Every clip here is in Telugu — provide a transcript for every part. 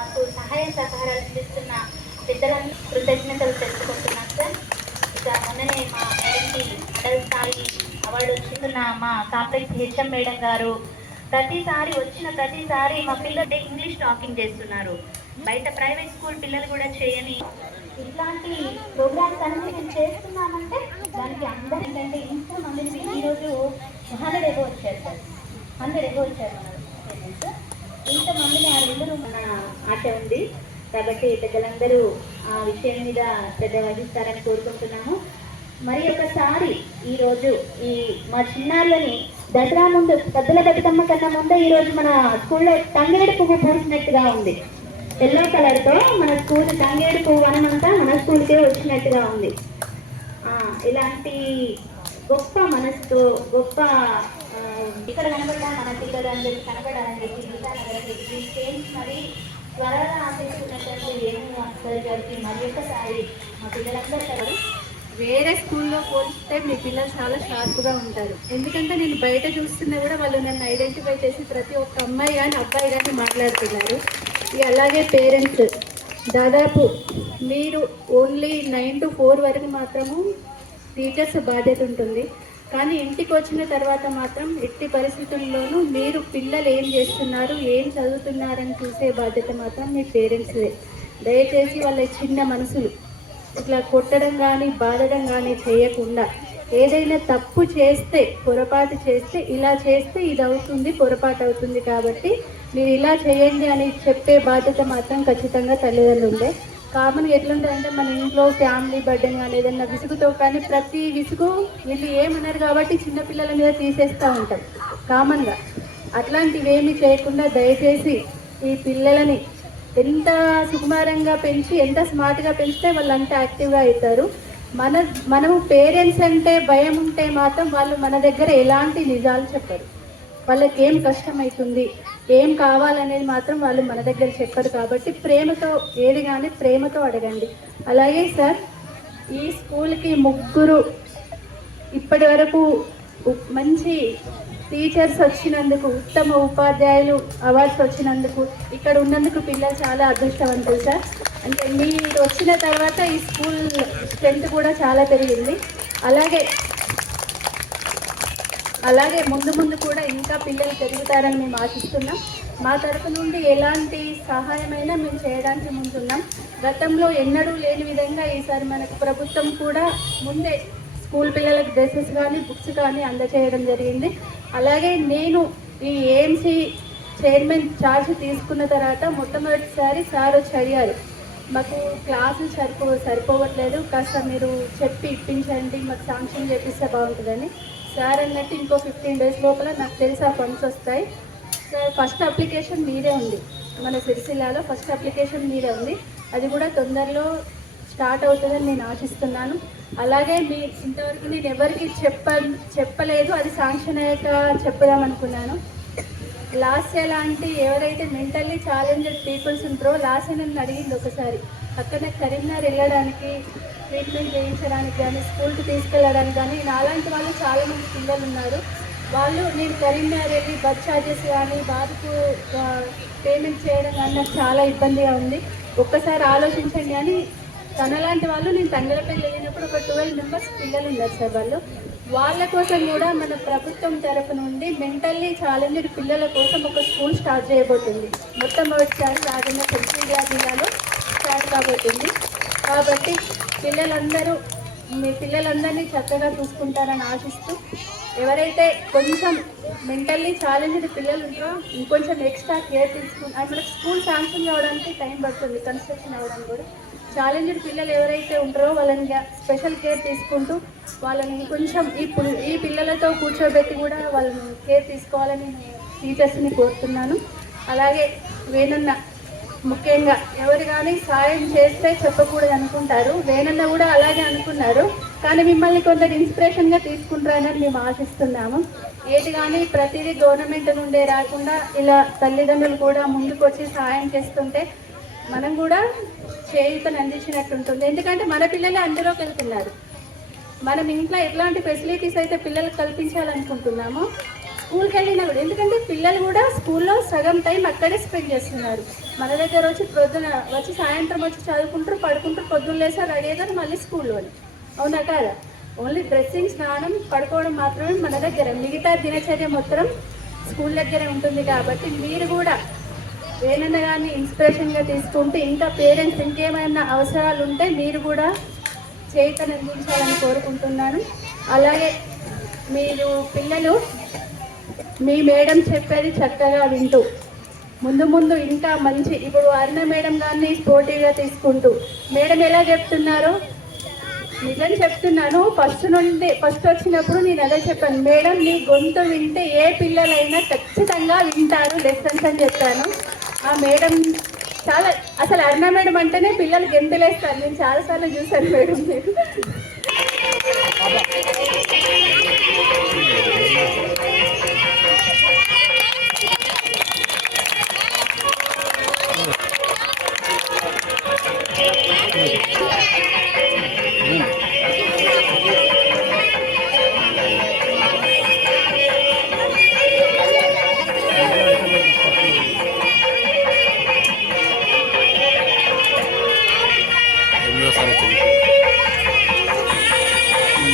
మాకు సహాయ సహకారాలు అందిస్తున్న పెద్దలను కృతజ్ఞతలు తెలుసుకుంటున్నాను సార్. ఇక మొన్ననే మా మేడంకి మండల స్థాయి అవార్డు వచ్చిస్తున్న మా కాంప్లెక్స్ హెచ్ఎం మేడం గారు ప్రతిసారి వచ్చిన ప్రతిసారి మా పిల్లలు ఇంగ్లీష్ టాకింగ్ చేస్తున్నారు. బయట ప్రైవేట్ స్కూల్ పిల్లలు కూడా చేయని ఇట్లాంటి ప్రోగ్రామ్స్ అన్ని మేము చేస్తున్నామంటే దానికి అందరు ఏంటంటే ఇంత మందిని ఈరోజు హండ్రెడ్ ఎగో వచ్చారు సార్. హండ్రెడ్ ఎగో వచ్చారు. ఇంతమందిని ఆ రెండు మన ఆశ ఉంది. కాబట్టి పెద్దలందరూ ఆ విషయం మీద శ్రద్ధ వహిస్తారని కోరుకుంటున్నాము. మరి ఒకసారి ఈరోజు ఈ మా చిన్నారులని దసరా ముందు పెద్దల బతుకమ్మ కన్నా ముందు ఈరోజు మన స్కూల్లో తంగేడు పువ్వు పూసినట్టుగా ఉంది. ఎల్లో కలర్తో మన స్కూల్ తంగేడు పువ్వు అనమంతా మన స్కూల్కే వచ్చినట్టుగా ఉంది. ఇలాంటి గొప్ప మనసుతో గొప్ప ఇక్కడ కనబడ్డా మన పిల్లలు అని చెప్పి కనబడాలని చెప్పి చెప్పి చేంజ్ మరి త్వరగా ఆశిస్తున్నటువంటి వేణు అక్కడి గారికి మరి ఒక్కసారి మా పిల్లలందరూ కదా వేరే స్కూల్లో పోలిస్తే మీ పిల్లలు చాలా షార్ప్గా ఉంటారు. ఎందుకంటే నేను బయట చూస్తున్నా కూడా వాళ్ళు నన్ను ఐడెంటిఫై చేసి ప్రతి ఒక్క అమ్మాయి కానీ అబ్బాయి కానీ మాట్లాడుతున్నారు. ఇక అలాగే పేరెంట్స్ దాదాపు మీరు ఓన్లీ నైన్ టు ఫోర్ వరకు మాత్రము టీచర్స్ బాధ్యత ఉంటుంది. కానీ ఇంటికి వచ్చిన తర్వాత మాత్రం ఎట్టి పరిస్థితుల్లోనూ మీరు పిల్లలు ఏం చేస్తున్నారు ఏం చదువుతున్నారని చూసే బాధ్యత మాత్రం మీ పేరెంట్స్దే దయచేసి వాళ్ళ చిన్న మనసులు ఇట్లా కొట్టడం కానీ బాధడం కానీ చేయకుండా ఏదైనా తప్పు చేస్తే పొరపాటు చేస్తే ఇలా చేస్తే ఇది అవుతుంది పొరపాటు అవుతుంది కాబట్టి మీరు ఇలా చేయండి అని చెప్పే బాధ్యత మాత్రం ఖచ్చితంగా తల్లిదండ్రులే కామన్గా ఎట్లుంటుందంటే మన ఇంట్లో ఫ్యామిలీ బర్డెన్ కానీ ఏదైనా విసుగుతో కానీ ప్రతి విసుగు వీళ్ళు ఏమన్నారు కాబట్టి చిన్నపిల్లల మీద తీసేస్తూ ఉంటాం. కామన్గా అట్లాంటివి ఏమి చేయకుండా దయచేసి ఈ పిల్లలని ఎంత సుకుమారంగా పెంచి ఎంత స్మార్ట్గా పెంచితే వాళ్ళు అంత యాక్టివ్గా అవుతారు. మన మనము పేరెంట్స్ అంటే భయం ఉంటే మాత్రం వాళ్ళు మన దగ్గర ఎలాంటి నిజాలు చెప్పరు. వాళ్ళకి ఏం కష్టం అవుతుంది ఏం కావాలనేది మాత్రం వాళ్ళు మన దగ్గర చెప్పరు కాబట్టి ప్రేమతో ఏది కానీ ప్రేమతో అడగండి. అలాగే సార్ ఈ స్కూల్కి ముగ్గురు ఇప్పటి వరకు మంచి టీచర్స్ వచ్చినందుకు ఉత్తమ ఉపాధ్యాయులు అవార్డ్స్ వచ్చినందుకు ఇక్కడ ఉన్నందుకు పిల్లలు చాలా అదృష్టవంతులు సార్. అంటే మీరు వచ్చిన తర్వాత ఈ స్కూల్ స్ట్రెంత్ కూడా చాలా పెరిగింది. అలాగే అలాగే ముందు ముందు కూడా ఇంకా పిల్లలు పెరుగుతారని మేము ఆశిస్తున్నాం. మా తరపు నుండి ఎలాంటి సహాయమైనా మేము చేయడానికి ముందున్నాం. గతంలో ఎన్నడూ లేని విధంగా ఈసారి మనకు ప్రభుత్వం కూడా ముందే స్కూల్ పిల్లలకు డ్రెస్సెస్ కానీ బుక్స్ కానీ అందచేయడం జరిగింది. అలాగే నేను ఈ ఏఎంసీ చైర్మన్ ఛార్జ్ తీసుకున్న తర్వాత మొట్టమొదటిసారి సార్ వచ్చి అడిగారు మాకు క్లాసులు సరిపో సరిపోవట్లేదు. కాస్త మీరు చెప్పి ఇప్పించండి మాకు శాంక్షన్ చేపిస్తే బాగుంటుందని. సార్ అన్నట్టు ఇంకో ఫిఫ్టీన్ డేస్ లోపల నాకు తెలిసి ఆ ఫండ్స్ వస్తాయి. సార్ ఫస్ట్ అప్లికేషన్ మీదే ఉంది. మన సిరిసిల్లాలో ఫస్ట్ అప్లికేషన్ మీదే ఉంది. అది కూడా తొందరలో స్టార్ట్ అవుతుందని నేను ఆశిస్తున్నాను. అలాగే మీ ఇంతవరకు నేను ఎవరికి చెప్ప చెప్పలేదు అది శాంక్షన్ అయ్యాక చెప్పుదాం అనుకున్నాను. ఎలా లాంటి ఎవరైతే మెంటల్లీ ఛాలెంజెడ్ పీపుల్స్ ఉంటారో లాస్ నన్ను అడిగింది ఒకసారి. అక్కడ కరీంనగర్ వెళ్ళడానికి ట్రీట్మెంట్ చేయించడానికి కానీ స్కూల్కి తీసుకెళ్ళడానికి కానీ నాలాంటి వాళ్ళు చాలామంది పిల్లలు ఉన్నారు. వాళ్ళు నేను కరీంనగర్ వెళ్ళి బస్ ఛార్జెస్ కానీ బాధకు పేమెంట్ చేయడం కానీ నాకు చాలా ఇబ్బందిగా ఉంది. ఒక్కసారి ఆలోచించండి కానీ తనలాంటి వాళ్ళు నేను తండ్రిపై వెళ్ళినప్పుడు ఒక ట్వెల్వ్ మెంబర్స్ పిల్లలు ఉన్నారు సార్ వాళ్ళు. వాళ్ళ కోసం కూడా మన ప్రభుత్వం తరపు నుండి మెంటల్లీ ఛాలెంజ్డ్ పిల్లల కోసం ఒక స్కూల్ స్టార్ట్ చేయబోతుంది. మొట్టమొదటిసారి రాజన్న సిరిసిల్ల జిల్లాలో స్టార్ట్ కాబోతుంది. కాబట్టి పిల్లలందరూ మీ పిల్లలందరినీ చక్కగా చూసుకుంటారని ఆశిస్తూ ఎవరైతే కొంచెం మెంటల్లీ ఛాలెంజ్డ్ పిల్లలు ఉంటారో ఇంకొంచెం ఎక్స్ట్రా కేర్ తీసుకుని అది స్కూల్ శాంక్షన్ అవ్వడానికి టైం పడుతుంది కన్స్ట్రక్షన్ అవ్వడానికి కూడా. ఛాలెంజ్డ్ పిల్లలు ఎవరైతే ఉంటారో వాళ్ళని స్పెషల్ కేర్ తీసుకుంటూ వాళ్ళని కొంచెం ఈ ఈ పిల్లలతో కూర్చోబెట్టి కూడా వాళ్ళని కేర్ తీసుకోవాలని టీచర్స్ని కోరుతున్నాను. అలాగే వేనున్న ముఖ్యంగా ఎవరు కానీ సాయం చేస్తే చెప్పకూడదు అనుకుంటారు. వేనన్న కూడా అలాగే అనుకున్నారు. కానీ మిమ్మల్ని కొందరు ఇన్స్పిరేషన్గా తీసుకుంటారని మేము ఆశిస్తున్నాము. ఏది కానీ ప్రతిదీ గవర్నమెంట్ నుండే రాకుండా ఇలా తల్లిదండ్రులు కూడా ముందుకు వచ్చి సహాయం చేస్తుంటే మనం కూడా చేయుతను అందించినట్టు ఉంటుంది ఎందుకంటే మన పిల్లలే అందులోకి వెళ్తున్నారు మనం ఇంట్లో ఎట్లాంటి ఫెసిలిటీస్ అయితే పిల్లలకు కల్పించాలనుకుంటున్నామో స్కూల్కి వెళ్ళినా కూడా. ఎందుకంటే పిల్లలు కూడా స్కూల్లో సగం టైం అక్కడే స్పెండ్ చేస్తున్నారు. మన దగ్గర వచ్చి పొద్దున వచ్చి సాయంత్రం వచ్చి చదువుకుంటారు పడుకుంటారు పొద్దున్న లేసా రెడీ అవుతారు మళ్ళీ స్కూల్లో అవునా కాదా? ఓన్లీ డ్రెస్సింగ్ స్నానం పడుకోవడం మాత్రమే మన దగ్గర. మిగతా దినచర్య మొత్తం స్కూల్ దగ్గరే ఉంటుంది కాబట్టి మీరు కూడా ఏదైనా కానీ ఇన్స్పిరేషన్గా తీసుకుంటూ ఇంకా పేరెంట్స్ ఇంకేమైనా అవసరాలు ఉంటే మీరు కూడా చేతను అందించాలని కోరుకుంటున్నాను. అలాగే మీరు పిల్లలు మీ మేడం చెప్పేది చక్కగా వింటూ. ముందు ముందు ఇంకా మంచి. ఇప్పుడు అరుణ మేడం గారిని పోటీగా తీసుకుంటూ. మేడం ఎలా చెప్తున్నారో? నిజం చెప్తున్నాను. ఫస్ట్ నుండి ఫస్ట్ వచ్చినప్పుడు నేను అదే చెప్పాను. మేడం నీ గొంతు వింటే ఏ పిల్లలైనా ఖచ్చితంగా వింటారు. లెసన్స్ అని చెప్పాను. ఆ మేడం చాలా అసలు అరుణ మేడం అంటేనే పిల్లలు గెంతులేస్తారు. నేను చాలాసార్లు చూశాను మేడం మీరు.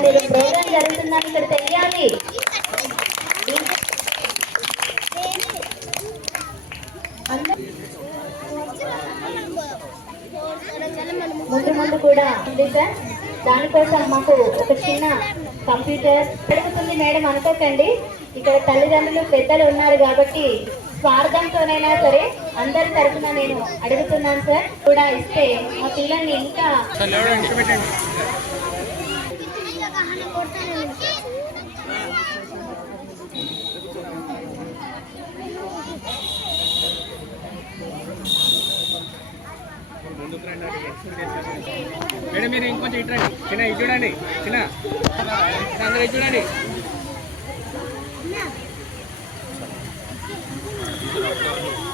మీరు ప్రోగ్రామ్ జరుగుతుందని ఇక్కడ తెలియాలి. ముందు ముందు కూడా ఉంది సార్. దానికోసం మాకు ఒక చిన్న కంప్యూటర్ అడుగుతుంది మేడం అనుకోకండి. ఇక్కడ తల్లిదండ్రులు పెద్దలు ఉన్నారు కాబట్టి స్వార్థంతోనైనా సరే అందరి తరఫున నేను అడుగుతున్నాను సార్. కూడా ఇస్తే మా పిల్లల్ని ఇంకా సార్ లేవడండి ఇక్కడ పెట్టండి మేడం మీరు ఇంకొంచెం ఇటు రండి. చిన్న ఇటు చూడండి. చిన్న. చిన్న అందరూ ఇటు చూడండి. you.